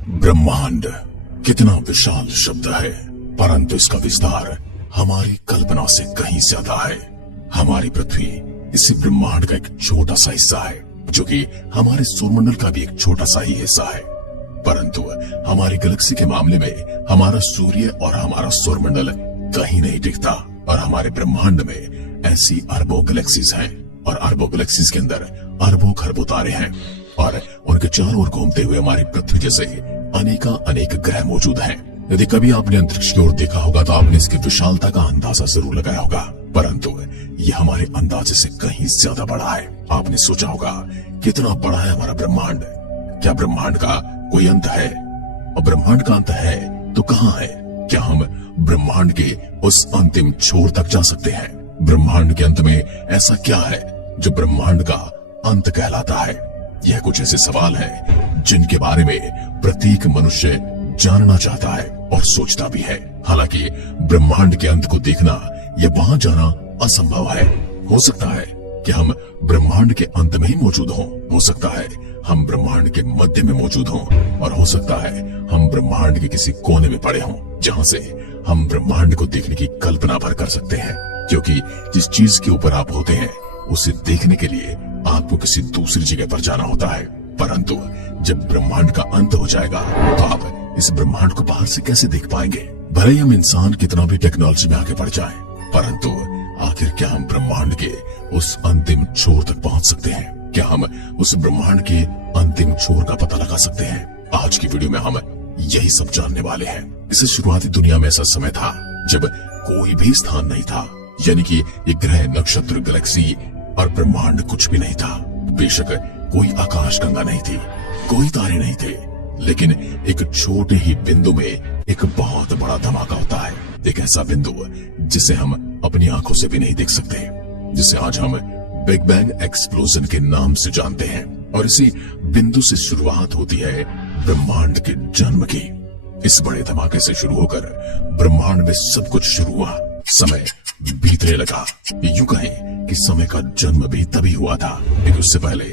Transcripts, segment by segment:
ब्रह्मांड कितना विशाल शब्द है, परंतु इसका विस्तार हमारी कल्पना से कहीं ज्यादा है। हमारी पृथ्वी इसी ब्रह्मांड का एक छोटा सा हिस्सा है, जो कि हमारे सौरमंडल का भी एक छोटा सा ही हिस्सा है। परंतु हमारी गैलेक्सी के मामले में हमारा सूर्य और हमारा सौरमंडल कहीं नहीं टिकता, और हमारे ब्रह्मांड में ऐसी अरबों गैलेक्सीज हैं, और अरबों गैलेक्सीज के अंदर अरबों खरबों तारे हैं, और उनके चारों ओर घूमते हुए हमारी पृथ्वी जैसे अनेक ग्रह मौजूद हैं। यदि कभी आपने अंतरिक्ष की ओर देखा होगा तो आपने इसकी विशालता का अंदाजा जरूर लगाया होगा, परंतु यह हमारे अंदाजे से कहीं ज्यादा बड़ा है। आपने सोचा होगा कितना बड़ा है हमारा ब्रह्मांड। क्या ब्रह्मांड का कोई अंत है? और ब्रह्मांड का अंत है तो कहाँ है? क्या हम ब्रह्मांड के उस अंतिम छोर तक जा सकते हैं? ब्रह्मांड के अंत में ऐसा क्या है जो ब्रह्मांड का अंत कहलाता है? यह कुछ ऐसे सवाल हैं जिनके बारे में प्रत्येक मनुष्य जानना चाहता है और सोचता भी है। हालांकि ब्रह्मांड के अंत को देखना या वहां जाना असंभव है। हो सकता है कि हम ब्रह्मांड के अंत में ही मौजूद हों, हो सकता है हम ब्रह्मांड के मध्य में मौजूद हों, और हो सकता है हम ब्रह्मांड के किसी कोने में पड़े हों, जहां से हम ब्रह्मांड को देखने की कल्पना भर कर सकते हैं। क्योंकि जिस चीज के ऊपर आप होते हैं उसे देखने के लिए आपको किसी दूसरी जगह पर जाना होता है। परंतु जब ब्रह्मांड का अंत हो जाएगा तो आप इस ब्रह्मांड को बाहर से कैसे देख पाएंगे? भले ही हम इंसान कितना भी टेक्नोलॉजी में आगे बढ़ जाएं, परंतु आखिर क्या हम ब्रह्मांड के उस अंतिम छोर तक पहुंच सकते हैं? क्या हम उस ब्रह्मांड के अंतिम छोर का पता लगा सकते हैं? आज की वीडियो में हम यही सब जानने वाले हैं। इस शुरुआती दुनिया में ऐसा समय था जब कोई भी स्थान नहीं था, यानी कि ये ग्रह, नक्षत्र, गैलेक्सी और ब्रह्मांड कुछ भी नहीं था। बेशक कोई आकाशगंगा नहीं थी, कोई तारे नहीं थे, लेकिन एक छोटे ही बिंदु में एक बहुत बड़ा धमाका होता है। एक ऐसा बिंदु जिसे हम अपनी आंखों से भी नहीं देख सकते, जिसे आज हम बिग बैंग एक्सप्लोजन के नाम से जानते हैं। और इसी बिंदु से शुरुआत होती है ब्रह्मांड के जन्म की। इस बड़े धमाके से शुरू होकर ब्रह्मांड में सब कुछ शुरू हुआ। समय बीतने लगा। यूं कहें कि समय का जन्म भी तभी हुआ था, लेकिन उससे पहले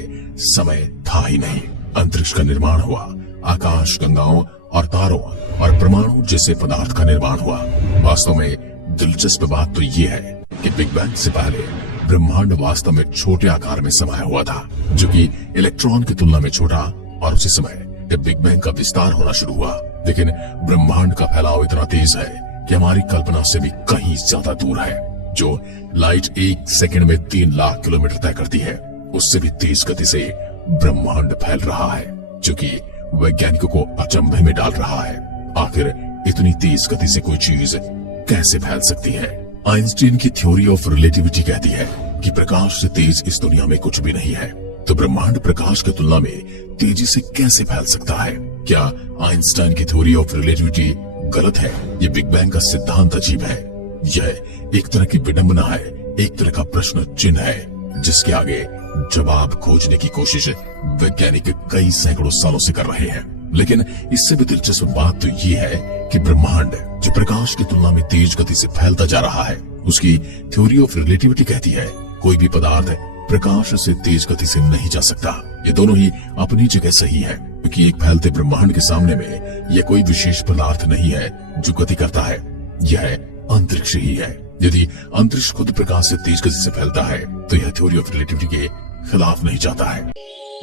समय था ही नहीं। अंतरिक्ष का निर्माण हुआ, आकाश गंगाओं और तारों और परमाणु जैसे पदार्थ का निर्माण हुआ। वास्तव में दिलचस्प बात तो ये है कि बिग बैंग से पहले ब्रह्मांड वास्तव में छोटे आकार में समाया हुआ था, जो कि इलेक्ट्रॉन की तुलना में छोटा। और उसी समय जब बिग बैंग का विस्तार होना शुरू हुआ, लेकिन ब्रह्मांड का फैलाव इतना तेज है कि हमारी कल्पना से भी कहीं ज्यादा दूर है। जो लाइट एक सेकंड में 3 लाख किलोमीटर तय करती है, उससे भी तेज गति से ब्रह्मांड फैल रहा है, जो कि वैज्ञानिकों को अचंभे में डाल रहा है। आखिर इतनी तेज गति से कोई चीज कैसे फैल सकती है? आइंस्टीन की थ्योरी ऑफ रिलेटिविटी कहती है कि प्रकाश से तेज इस दुनिया में कुछ भी नहीं है, तो ब्रह्मांड प्रकाश की तुलना में तेजी से कैसे फैल सकता है? क्या आइंस्टाइन की थ्योरी ऑफ रिलेटिविटी गलत है? ये बिग बैंग का सिद्धांत अजीब है। यह एक तरह की विडंबना है, एक तरह का प्रश्न चिन्ह है, जिसके आगे जवाब खोजने की कोशिश वैज्ञानिक कई सैकड़ों सालों से कर रहे हैं। लेकिन इससे भी दिलचस्प बात तो ये है कि ब्रह्मांड जो प्रकाश की तुलना में तेज गति से फैलता जा रहा है, उसकी थ्योरी ऑफ रिलेटिविटी कहती है कोई भी पदार्थ प्रकाश से तेज गति से नहीं जा सकता। ये दोनों ही अपनी जगह सही है, क्योंकि एक फैलते ब्रह्मांड के सामने में यह कोई विशेष पदार्थ नहीं है जो गति करता है, यह अंतरिक्ष ही है। यदि अंतरिक्ष खुद प्रकाश से तेज गति से फैलता है तो यह थ्योरी ऑफ रिलेटिविटी के खिलाफ नहीं जाता है।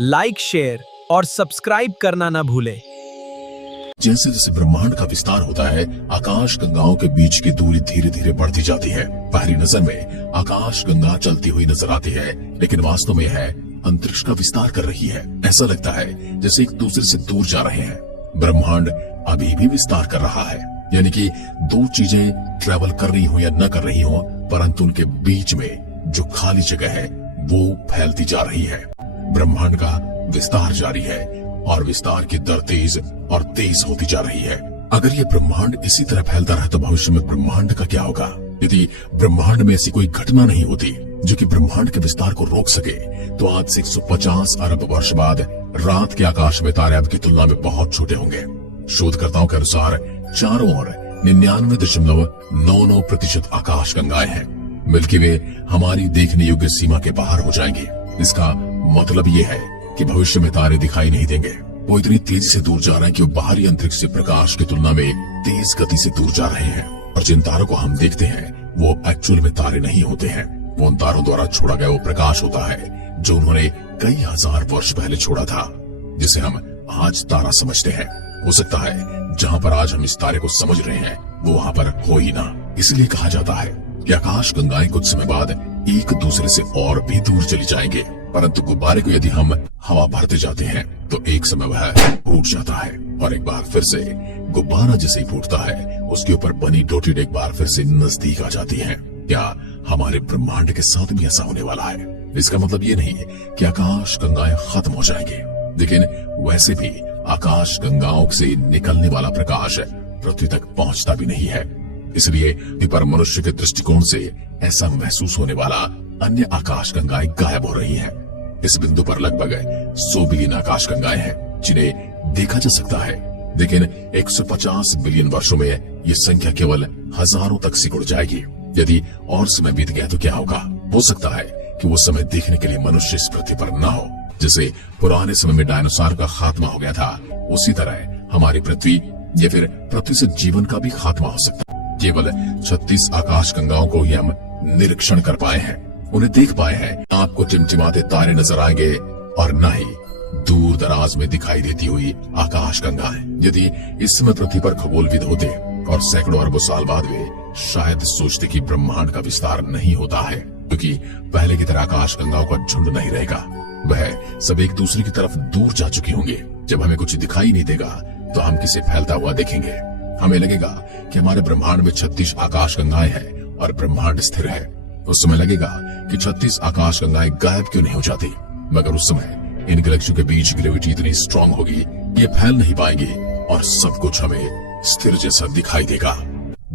लाइक, शेयर और सब्सक्राइब करना ना भूलें। जैसे जैसे ब्रह्मांड का विस्तार होता है, आकाश गंगाओं के बीच की दूरी धीरे धीरे बढ़ती जाती है। पहली नजर में आकाश गंगा चलती हुई नजर आती है, लेकिन वास्तव में यह अंतरिक्ष का विस्तार कर रही है। ऐसा लगता है जैसे एक दूसरे से दूर जा रहे हैं। ब्रह्मांड अभी भी विस्तार कर रहा है, यानी कि दो चीजें ट्रेवल कर रही हो या न कर रही हो, परंतु उनके बीच में जो खाली जगह है वो फैलती जा रही है। ब्रह्मांड का विस्तार जारी है और विस्तार की दर तेज और तेज होती जा रही है। अगर ये ब्रह्मांड इसी तरह फैलता रहे तो भविष्य में ब्रह्मांड का क्या होगा? यदि ब्रह्मांड में ऐसी कोई घटना नहीं होती जो कि ब्रह्मांड के विस्तार को रोक सके, तो आज से 150 अरब वर्ष बाद रात के आकाश में तारे अब की तुलना में बहुत छोटे होंगे। शोधकर्ताओं के अनुसार चारों ओर 99.99% आकाश गंगाएं हैं। मिल्की वे हमारी देखने योग्य सीमा के बाहर हो जाएंगे। इसका मतलब ये है कि भविष्य में तारे दिखाई नहीं देंगे। वो इतनी तेजी से दूर जा रहे हैं कि वो बाहरी अंतरिक्ष से प्रकाश की तुलना में तेज गति से दूर जा रहे हैं। और जिन तारों को हम देखते हैं वो एक्चुअल में तारे नहीं होते हैं, वो उन तारों द्वारा छोड़ा गया वो प्रकाश होता है जो उन्होंने कई हजार वर्ष पहले छोड़ा था, जिसे हम आज तारा समझते हैं। हो सकता है जहाँ पर आज हम इस तारे को समझ रहे हैं वो वहाँ पर हो ही ना। इसलिए कहा जाता है कि आकाश गंगाएं कुछ समय बाद एक दूसरे से और भी दूर चली जाएंगे, परंतु गुब्बारे को यदि हम हवा भरते जाते हैं तो एक समय वह फूट जाता है और एक बार फिर से गुब्बारा जैसे ही फूटता है उसके ऊपर बनी डोटेड एक बार फिर से नजदीक आ जाती है। क्या हमारे ब्रह्मांड के साथ भी ऐसा होने वाला है? इसका मतलब ये नहीं कि आकाश गंगाएं खत्म हो जाएंगे, लेकिन वैसे भी आकाश गंगाओं से निकलने वाला प्रकाश पृथ्वी तक पहुंचता भी नहीं है। इसलिए पर मनुष्य के दृष्टिकोण से ऐसा महसूस होने वाला अन्य आकाश गंगाएं गायब हो रही हैं। इस बिंदु पर लगभग 100 बिलियन आकाश गंगाएं हैं जिन्हें देखा जा सकता है, लेकिन 150 बिलियन वर्षों में ये संख्या केवल हजारों तक सिकुड़ जाएगी। यदि और समय बीत गया तो क्या होगा? हो सकता है कि वो समय देखने के लिए मनुष्य इस पृथ्वी पर न हो। जैसे पुराने समय में डायनासोर का खात्मा हो गया था, उसी तरह हमारी पृथ्वी या फिर पृथ्वी से जीवन का भी खात्मा हो सकता है। केवल 36 आकाश गंगाओं को ही हम निरीक्षण कर पाए हैं, उन्हें देख पाए हैं। आपको टिमटिमाते तारे नजर आएंगे और न ही दूर दराज में दिखाई देती हुई आकाश गंगाएं। यदि इस समय पृथ्वी पर खगोलविद होते और सैकड़ों अरबों साल बाद वे शायद सोचते कि ब्रह्मांड का विस्तार नहीं होता है, क्योंकि पहले की तरह आकाश गंगाओं का झुंड नहीं रहेगा। वह सब एक दूसरे की तरफ दूर जा चुके होंगे। जब हमें कुछ दिखाई नहीं देगा तो हम किसे फैलता हुआ देखेंगे। हमें लगेगा कि हमारे ब्रह्मांड में 36 आकाश गंगाएं हैं और ब्रह्मांड स्थिर है। उस समय लगेगा कि 36 आकाश गंगाएं गायब क्यों नहीं हो जाती, मगर उस समय इन गैलेक्सियों के बीच ग्रेविटी इतनी स्ट्रांग होगी ये फैल नहीं पाएंगे और सब कुछ हमें स्थिर जैसा दिखाई देगा।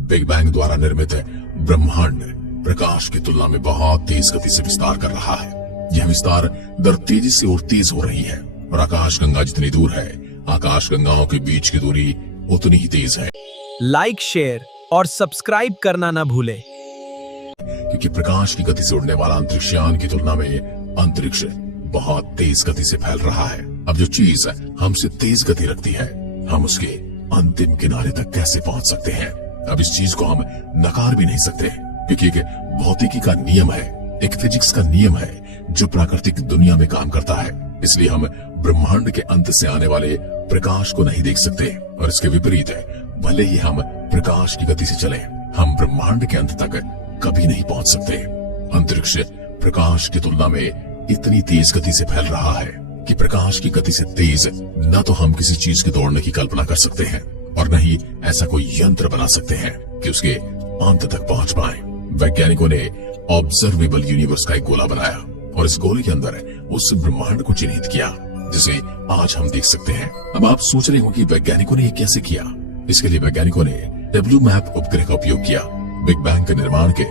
बिग बैंग द्वारा निर्मित ब्रह्मांड प्रकाश की तुलना में बहुत तेज गति से विस्तार कर रहा है। यह विस्तार दर तेजी से और तेज हो रही है और आकाश गंगा जितनी दूर है आकाश गंगाओं के बीच की दूरी उतनी ही तेज है। लाइक, शेयर और सब्सक्राइब करना ना भूलें। क्योंकि प्रकाश की गति से उड़ने वाला अंतरिक्षयान की तुलना में अंतरिक्ष बहुत तेज गति से फैल रहा है। अब जो चीज हमसे तेज गति रखती है हम उसके अंतिम किनारे तक कैसे पहुंच सकते हैं? अब इस चीज को हम नकार भी नहीं सकते, क्योंकि एक भौतिकी का नियम है, एक फिजिक्स का नियम है जो प्राकृतिक दुनिया में काम करता है। इसलिए हम ब्रह्मांड के अंत से आने वाले प्रकाश को नहीं देख सकते और इसके विपरीत भले ही हम प्रकाश की गति से चले हम ब्रह्मांड के अंत तक कभी नहीं पहुंच सकते। अंतरिक्ष प्रकाश की तुलना में इतनी तेज गति से फैल रहा है कि प्रकाश की गति से तेज न तो हम किसी चीज के दौड़ने की कल्पना कर सकते हैं और न ही ऐसा कोई यंत्र बना सकते हैं कि उसके अंत तक पहुंच पाए। वैज्ञानिकों ने ऑब्जर्वेबल यूनिवर्स का एक गोला बनाया और इस गोले के अंदर उस ब्रह्मांड को चिन्हित किया जिसे आज हम देख सकते हैं। अब आप सोच रहे हो कि वैज्ञानिकों ने ये कैसे किया? इसके लिए वैज्ञानिकों ने WMAP उपग्रह का उपयोग किया। बिग बैंग के निर्माण के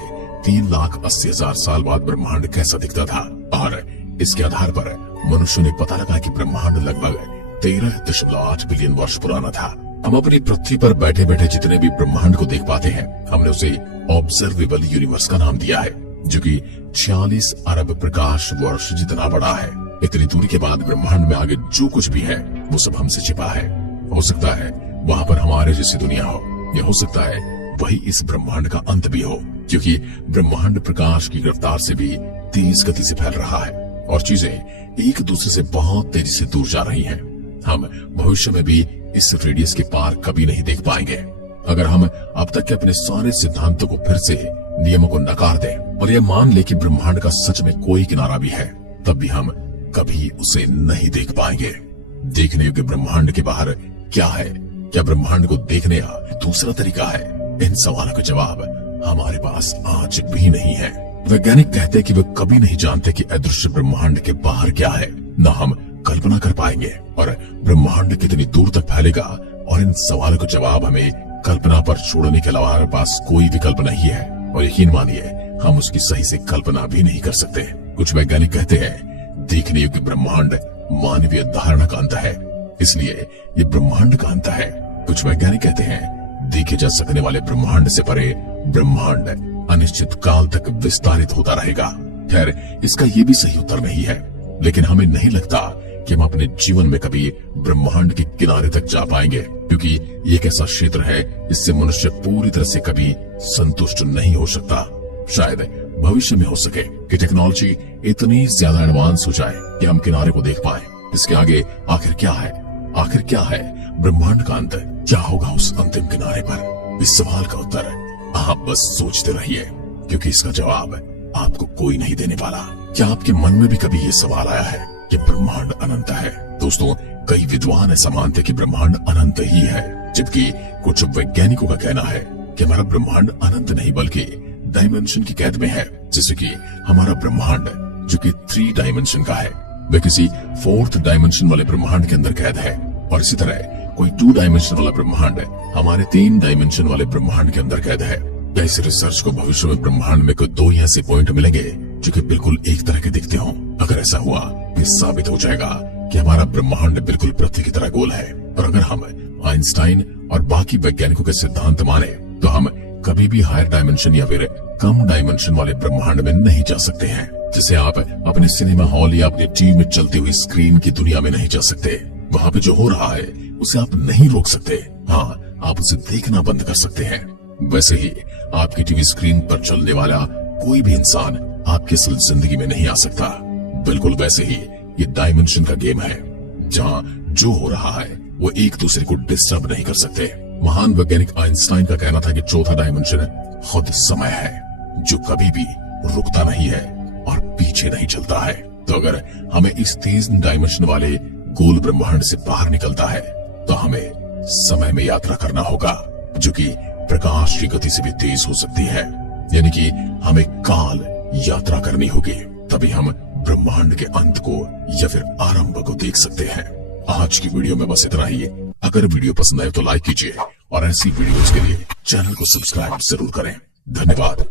3,80,000 साल बाद ब्रह्मांड कैसा दिखता था और इसके आधार पर मनुष्यों ने पता लगा कि ब्रह्मांड लगभग 13.8 बिलियन वर्ष पुराना था। हम अपनी पृथ्वी पर बैठे बैठे जितने भी ब्रह्मांड को देख पाते हैं हमने उसे ऑब्जर्वेबल यूनिवर्स का नाम दिया है, जो कि 46 अरब प्रकाश वर्ष जितना बड़ा है। इतनी दूरी के बाद ब्रह्मांड में आगे जो कुछ भी है वो सब हमसे छिपा है। हो सकता है वहाँ पर हमारे जैसी दुनिया हो, या हो सकता है वही इस ब्रह्मांड का अंत भी हो, क्योंकि ब्रह्मांड प्रकाश की रफ्तार से भी तेज गति से फैल रहा है और चीजें एक दूसरे से बहुत तेजी से दूर जा रही हैं। हम भविष्य में भी इस रेडियस के पार कभी नहीं देख पाएंगे। अगर हम अब तक के अपने सारे सिद्धांतों को फिर से नियमों को नकार दें और यह मान ले कि ब्रह्मांड का सच में कोई किनारा भी है, तब भी हम कभी उसे नहीं देख पाएंगे। देखने योग्य ब्रह्मांड के बाहर क्या है? क्या ब्रह्मांड को देखने का दूसरा तरीका है? इन सवालों का जवाब हमारे पास आज भी नहीं है। वैज्ञानिक कहते हैं कि वे कभी नहीं जानते कि अदृश्य ब्रह्मांड के बाहर क्या है, न हम कल्पना कर पाएंगे और ब्रह्मांड कितनी दूर तक फैलेगा। और इन सवालों का जवाब हमें कल्पना पर छोड़ने के अलावा हमारे पास कोई विकल्प नहीं है और यकीन मानिए हम उसकी सही से कल्पना भी नहीं कर सकते। कुछ वैज्ञानिक कहते हैं देखने योग्य ब्रह्मांड मानवीय धारणा का अंत है, इसलिए ये ब्रह्मांड का अंत है। कुछ वैज्ञानिक कहते हैं देखे जा सकने वाले ब्रह्मांड से परे ब्रह्मांड अनिश्चित काल तक विस्तारित होता रहेगा। खैर इसका ये भी सही उत्तर नहीं है, लेकिन हमें नहीं लगता कि हम अपने जीवन में कभी ब्रह्मांड के किनारे तक जा पाएंगे, क्योंकि ये एक ऐसा क्षेत्र है जिससे मनुष्य पूरी तरह से कभी संतुष्ट नहीं हो सकता। शायद भविष्य में हो सके कि टेक्नोलॉजी इतनी ज्यादा एडवांस हो जाए कि हम किनारे को देख पाए। इसके आगे आखिर क्या है? आखिर क्या है ब्रह्मांड का अंत? क्या होगा उस अंतिम किनारे पर? इस सवाल का उत्तर आप बस सोचते रहिए, क्योंकि इसका जवाब आपको कोई नहीं देने वाला। क्या आपके मन में भी कभी ये सवाल आया है कि ब्रह्मांड अनंत है? दोस्तों, कई विद्वान ऐसा मानते कि ब्रह्मांड अनंत ही है, जबकि कुछ वैज्ञानिकों का कहना है कि हमारा ब्रह्मांड अनंत नहीं बल्कि डायमेंशन की कैद में है। जैसे कि हमारा ब्रह्मांड जो कि 3 डायमेंशन का है, वह किसी 4th डायमेंशन वाले ब्रह्मांड के अंदर कैद है, और इसी तरह कोई 2 डायमेंशन वाला ब्रह्मांड हमारे 3 डायमेंशन वाले ब्रह्मांड के अंदर कैद है। क्या इस रिसर्च को भविष्य में ब्रह्मांड में कोई 2 ऐसे पॉइंट मिलेंगे जो कि बिल्कुल एक तरह के दिखते हों? अगर ऐसा हुआ तो साबित हो जाएगा कि हमारा ब्रह्मांड बिल्कुल पृथ्वी की तरह गोल है। और अगर हम आइंस्टाइन और बाकी वैज्ञानिकों के सिद्धांत माने तो हम कभी भी हायर डायमेंशन या फिर कम डायमेंशन वाले ब्रह्मांड में नहीं जा सकते हैं। जिसे आप अपने सिनेमा हॉल या अपनी टीवी में चलती हुई स्क्रीन की दुनिया में नहीं जा सकते। वहाँ पे जो हो रहा है उसे आप नहीं रोक सकते। हाँ, आप उसे देखना बंद कर सकते हैं। वैसे ही आपकी टीवी स्क्रीन पर चलने वाला कोई भी इंसान आपकी असल जिंदगी में नहीं आ सकता। बिल्कुल वैसे ही ये डायमेंशन का गेम है, जहाँ जो हो रहा है वो एक दूसरे को डिस्टर्ब नहीं कर सकते। महान वैज्ञानिक आइंस्टाइन का कहना था कि 4था डायमेंशन खुद समय है, जो कभी भी रुकता नहीं है और पीछे नहीं चलता है। तो अगर हमें इस 3 डायमेंशन वाले गोल ब्रह्मांड से बाहर निकलता है तो हमें समय में यात्रा करना होगा, जो कि प्रकाश की गति से भी तेज हो सकती है। यानी कि हमें काल यात्रा करनी होगी, तभी हम ब्रह्मांड के अंत को या फिर आरंभ को देख सकते हैं। आज की वीडियो में बस इतना ही। अगर वीडियो पसंद आए तो लाइक कीजिए और ऐसी वीडियोस के लिए चैनल को सब्सक्राइब जरूर करें। धन्यवाद।